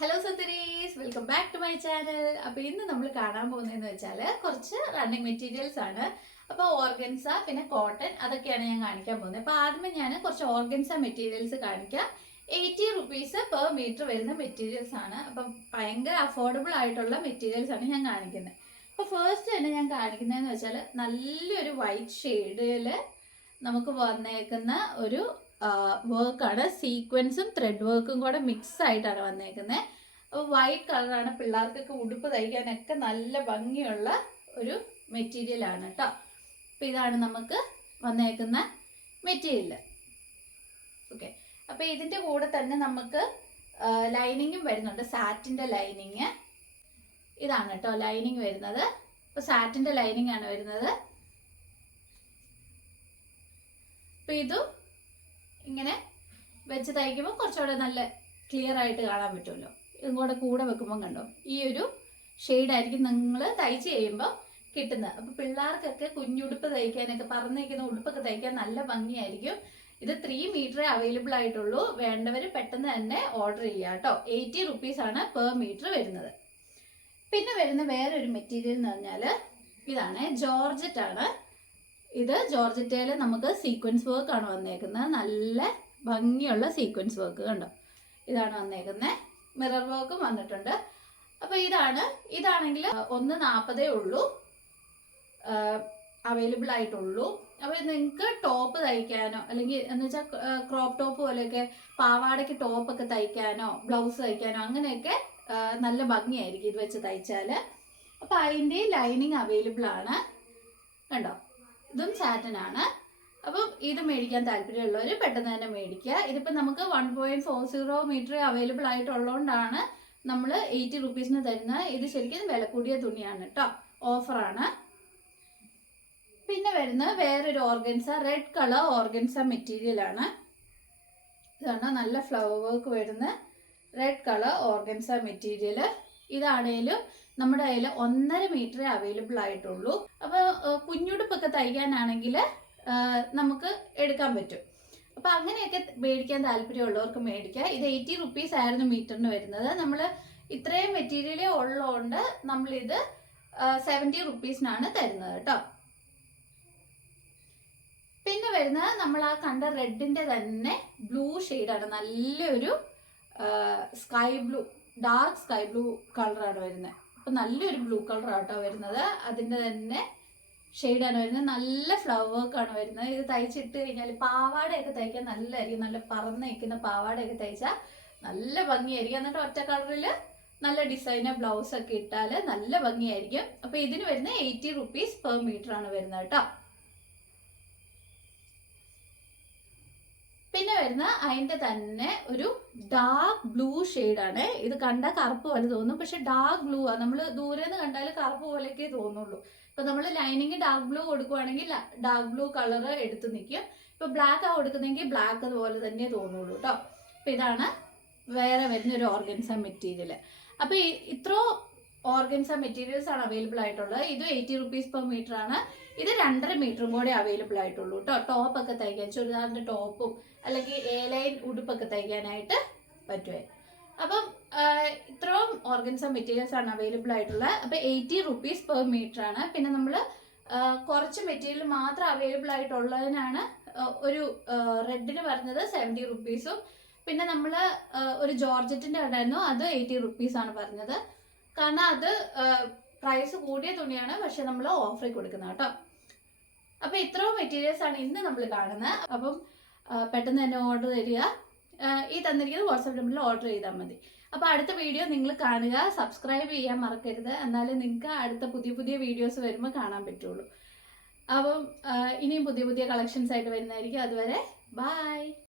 Hello സത്തരീസ്, welcome back to my channel. അപ്പോൾ ഇന്ന് നമ്മൾ കാണാൻ പോകുന്നതെന്ന് വെച്ചാൽ കുറച്ച് റണ്ണിങ് മെറ്റീരിയൽസ് ആണ്. അപ്പോൾ ഓർഗൻസ പിന്നെ കോട്ടൺ അതൊക്കെയാണ് ഞാൻ കാണിക്കാൻ പോകുന്നത്. അപ്പോൾ ആദ്യമേ ഞാൻ കുറച്ച് ഓർഗൻസ മെറ്റീരിയൽസ് കാണിക്കാം. 80 റുപ്പീസ് പെർ മീറ്റർ വരുന്ന മെറ്റീരിയൽസ് ആണ്. അപ്പം ഭയങ്കര അഫോർഡബിൾ ആയിട്ടുള്ള മെറ്റീരിയൽസ് ആണ് ഞാൻ കാണിക്കുന്നത്. അപ്പോൾ ഫസ്റ്റ് തന്നെ ഞാൻ കാണിക്കുന്നതെന്ന് വെച്ചാൽ നല്ലൊരു വൈറ്റ് ഷെയ്ഡിൽ നമുക്ക് വന്നേക്കുന്ന ഒരു വർക്കാണ്. സീക്വൻസും ത്രെഡ് വർക്കും കൂടെ മിക്സ് ആയിട്ടാണ് വന്നേക്കുന്നത്. അപ്പോൾ വൈറ്റ് കളറാണ്. പിള്ളേർക്കൊക്കെ ഉടുപ്പ് തയ്ക്കാനൊക്കെ നല്ല ഭംഗിയുള്ള ഒരു മെറ്റീരിയലാണ് കേട്ടോ. അപ്പോൾ ഇതാണ് നമുക്ക് വന്നേക്കുന്ന മെറ്റീരിയൽ. ഓക്കെ, അപ്പോൾ ഇതിൻ്റെ കൂടെ തന്നെ നമുക്ക് ലൈനിങ്ങും വരുന്നുണ്ട്. സാറ്റിൻ്റെ ലൈനിങ് ഇതാണ് കേട്ടോ ലൈനിങ് വരുന്നത്. അപ്പോൾ സാറ്റിൻ്റെ ലൈനിങ് ആണ് വരുന്നത്. അപ്പോൾ ഇതും ഇങ്ങനെ വെച്ച് തയ്ക്കുമ്പോൾ കുറച്ചുകൂടെ നല്ല ക്ലിയർ ആയിട്ട് കാണാൻ പറ്റുമല്ലോ. ഇതും കൂടെ വെക്കുമ്പോൾ കണ്ടോ, ഈ ഒരു ഷെയ്ഡായിരിക്കും നിങ്ങൾ തയ്ച്ച് കഴിയുമ്പോൾ കിട്ടുന്നത്. അപ്പോൾ പിള്ളേർക്കൊക്കെ കുഞ്ഞുടുപ്പ് തയ്ക്കാനൊക്കെ പറന്നേക്കുന്ന ഉടുപ്പൊക്കെ തയ്ക്കാൻ നല്ല ഭംഗിയായിരിക്കും. ഇത് 3 മീറ്റർ അവൈലബിൾ ആയിട്ടുള്ളൂ. വേണ്ടവർ പെട്ടെന്ന് തന്നെ ഓർഡർ ചെയ്യുക കേട്ടോ. 80 റുപ്പീസാണ് പെർ മീറ്റർ വരുന്നത്. പിന്നെ വരുന്ന വേറൊരു മെറ്റീരിയൽ എന്ന് പറഞ്ഞാൽ ഇതാണ്, ജോർജറ്റ് ആണ്. ഇത് ജോർജറ്റയിൽ നമുക്ക് സീക്വൻസ് വർക്ക് ആണ് വന്നേക്കുന്നത്. നല്ല ഭംഗിയുള്ള സീക്വൻസ് വർക്ക് കണ്ടോ, ഇതാണ് വന്നേക്കുന്നത്. മിറർ വർക്കും വന്നിട്ടുണ്ട്. അപ്പോൾ ഇതാണെങ്കിൽ 140 ഉള്ളൂ അവൈലബിൾ ആയിട്ടുള്ളൂ. അപ്പോൾ നിങ്ങൾക്ക് ടോപ്പ് തയ്ക്കാനോ അല്ലെങ്കിൽ എന്ന് വെച്ചാൽ ക്രോപ്പ് ടോപ്പ് പോലെയൊക്കെ പാവാടയ്ക്ക് ടോപ്പൊക്കെ തയ്ക്കാനോ ബ്ലൗസ് തയ്ക്കാനോ അങ്ങനെയൊക്കെ നല്ല ഭംഗിയായിരിക്കും ഇത് വെച്ച് തയ്ച്ചാൽ. അപ്പോൾ അതിൻ്റെ ലൈനിങ് അവൈലബിൾ ആണ് കണ്ടോ. ഇതും സാറ്റൻ ആണ്. അപ്പം ഇത് മേടിക്കാൻ താല്പര്യമുള്ളവർ പെട്ടെന്ന് തന്നെ മേടിക്കുക. ഇതിപ്പോൾ നമുക്ക് 1.40 മീറ്റർ അവൈലബിൾ ആയിട്ടുള്ളതുകൊണ്ടാണ് നമ്മൾ 80 റുപ്പീസിന് തരുന്നത്. ഇത് ശരിക്കും വില കൂടിയ തുണിയാണ് കേട്ടോ, ഓഫറാണ്. പിന്നെ വരുന്നത് വേറൊരു organza, red colour organza material ആണ്. ഇതാണ് നല്ല ഫ്ലവർ വർക്ക് വരുന്ന റെഡ് കളർ ഓർഗൻസ മെറ്റീരിയൽ. ഇതാണേലും നമ്മുടെ കയ്യിൽ 1.5 മീറ്റർ അവൈലബിൾ ആയിട്ടുള്ളൂ. അപ്പോൾ കുഞ്ഞുടുപ്പൊക്കെ തയ്ക്കാനാണെങ്കിൽ നമുക്ക് എടുക്കാൻ പറ്റും. അപ്പോൾ അങ്ങനെയൊക്കെ മേടിക്കാൻ താല്പര്യമുള്ളവർക്ക് മേടിക്കുക. ഇത് 80 റുപ്പീസ് ആയിരുന്നു മീറ്ററിന് വരുന്നത്. നമ്മൾ ഇത്രയും മെറ്റീരിയലേ ഉള്ളതുകൊണ്ട് നമ്മളിത് 70 റുപ്പീസിനാണ് തരുന്നത് കേട്ടോ. പിന്നെ വരുന്നത് നമ്മൾ ആ കണ്ട റെഡിൻ്റെ തന്നെ ബ്ലൂ ഷെയ്ഡാണ്. നല്ലൊരു sky blue, dark sky blue കളറാണ് വരുന്നത്. അപ്പോൾ നല്ലൊരു ബ്ലൂ കളറാട്ടോ വരുന്നത്. അതിൻ്റെ തന്നെ ഷെയ്ഡാണ് വരുന്നത്. നല്ല ഫ്ലവർ വർക്കാണ് വരുന്നത്. ഇത് തയ്ച്ചിട്ട് കഴിഞ്ഞാൽ പാവാടയൊക്കെ തയ്ക്കാൻ നല്ലതായിരിക്കും. നല്ല പറന്ന് നിൽക്കുന്ന പാവാടയൊക്കെ തയ്ച്ചാൽ നല്ല ഭംഗിയായിരിക്കും. എന്നിട്ട് ഒറ്റ കളറിൽ നല്ല ഡിസൈനർ ബ്ലൗസ് ഒക്കെ ഇട്ടാൽ നല്ല ഭംഗിയായിരിക്കും. അപ്പോൾ ഇതിന് വരുന്നത് 80 റുപ്പീസ് പെർ മീറ്റർ ആണ് വരുന്നത് കേട്ടോ. പിന്നെ വരുന്ന അതിൻ്റെ തന്നെ ഒരു ഡാർക്ക് ബ്ലൂ ഷെയ്ഡാണ്. ഇത് കണ്ടാൽ കറുപ്പ് പോലെ തോന്നും, പക്ഷെ ഡാർക്ക് ബ്ലൂ ആണ്. നമ്മൾ ദൂരെ നിന്ന് കണ്ടാൽ കറുപ്പ് പോലെയൊക്കെ തോന്നുള്ളൂ. ഇപ്പം നമ്മൾ ലൈനിങ് ഡാർക്ക് ബ്ലൂ കൊടുക്കുവാണെങ്കിൽ ഡാർക്ക് ബ്ലൂ കളർ എടുത്ത് നിൽക്കും. ഇപ്പോൾ ബ്ലാക്ക് ആ കൊടുക്കുന്നെങ്കിൽ ബ്ലാക്ക് അതുപോലെ തന്നെ തോന്നുള്ളൂ കേട്ടോ. അപ്പോൾ ഇതാണ് വേറെ വരുന്നൊരു ഓർഗൻസ മെറ്റീരിയൽ. അപ്പോൾ ഇത്രോ ഓർഗൻസ മെറ്റീരിയൽസ് ആണ് അവൈലബിൾ ആയിട്ടുള്ളത്. ഇത് 80 റുപ്പീസ് പെർ മീറ്റർ ആണ്. ഇത് 2.5 മീറ്ററും കൂടെ അവൈലബിൾ ആയിട്ടുള്ളൂ കേട്ടോ. ടോപ്പൊക്കെ തയ്ക്കാൻ, ചുരിദാറിൻ്റെ ടോപ്പും അല്ലെങ്കിൽ ലൈൻ ഉടുപ്പൊക്കെ തയ്ക്കാനായിട്ട് പറ്റുമേ. അപ്പം ഇത്രയും ഓർഗൻസ മെറ്റീരിയൽസ് ആണ് അവൈലബിൾ ആയിട്ടുള്ളത്. അപ്പോൾ 80 റുപ്പീസ് പെർ മീറ്റർ ആണ്. പിന്നെ നമ്മൾ കുറച്ച് മെറ്റീരിയൽ മാത്രം അവൈലബിൾ ആയിട്ടുള്ളതിനാണ് ഒരു റെഡിന് പറഞ്ഞത് 70 റുപ്പീസും. പിന്നെ നമ്മൾ ഒരു ജോർജറ്റിൻ്റെ ഉണ്ടായിരുന്നു, അത് 80 റുപ്പീസാണ് പറഞ്ഞത്. കാരണം അത് പ്രൈസ് കൂടിയ തുണിയാണ്, പക്ഷെ നമ്മൾ ഓഫറിൽ കൊടുക്കുന്നത് കേട്ടോ. അപ്പോൾ ഇത്രയും മെറ്റീരിയൽസ് ആണ് ഇന്ന് നമ്മൾ കാണുന്നത്. അപ്പം പെട്ടെന്ന് തന്നെ ഓർഡർ തരിക. ഈ തന്നിരിക്കുന്നത് വാട്സാപ്പ് നമ്പറിൽ ഓർഡർ ചെയ്താൽ മതി. അപ്പോൾ അടുത്ത വീഡിയോ നിങ്ങൾ കാണുക, സബ്സ്ക്രൈബ് ചെയ്യാൻ മറക്കരുത്. എന്നാലേ നിങ്ങൾക്ക് അടുത്ത പുതിയ വീഡിയോസ് വരുമ്പോൾ കാണാൻ പറ്റുള്ളൂ. അപ്പം ഇനിയും പുതിയ കളക്ഷൻസ് ആയിട്ട് വരുന്നതായിരിക്കും. അതുവരെ ബൈ.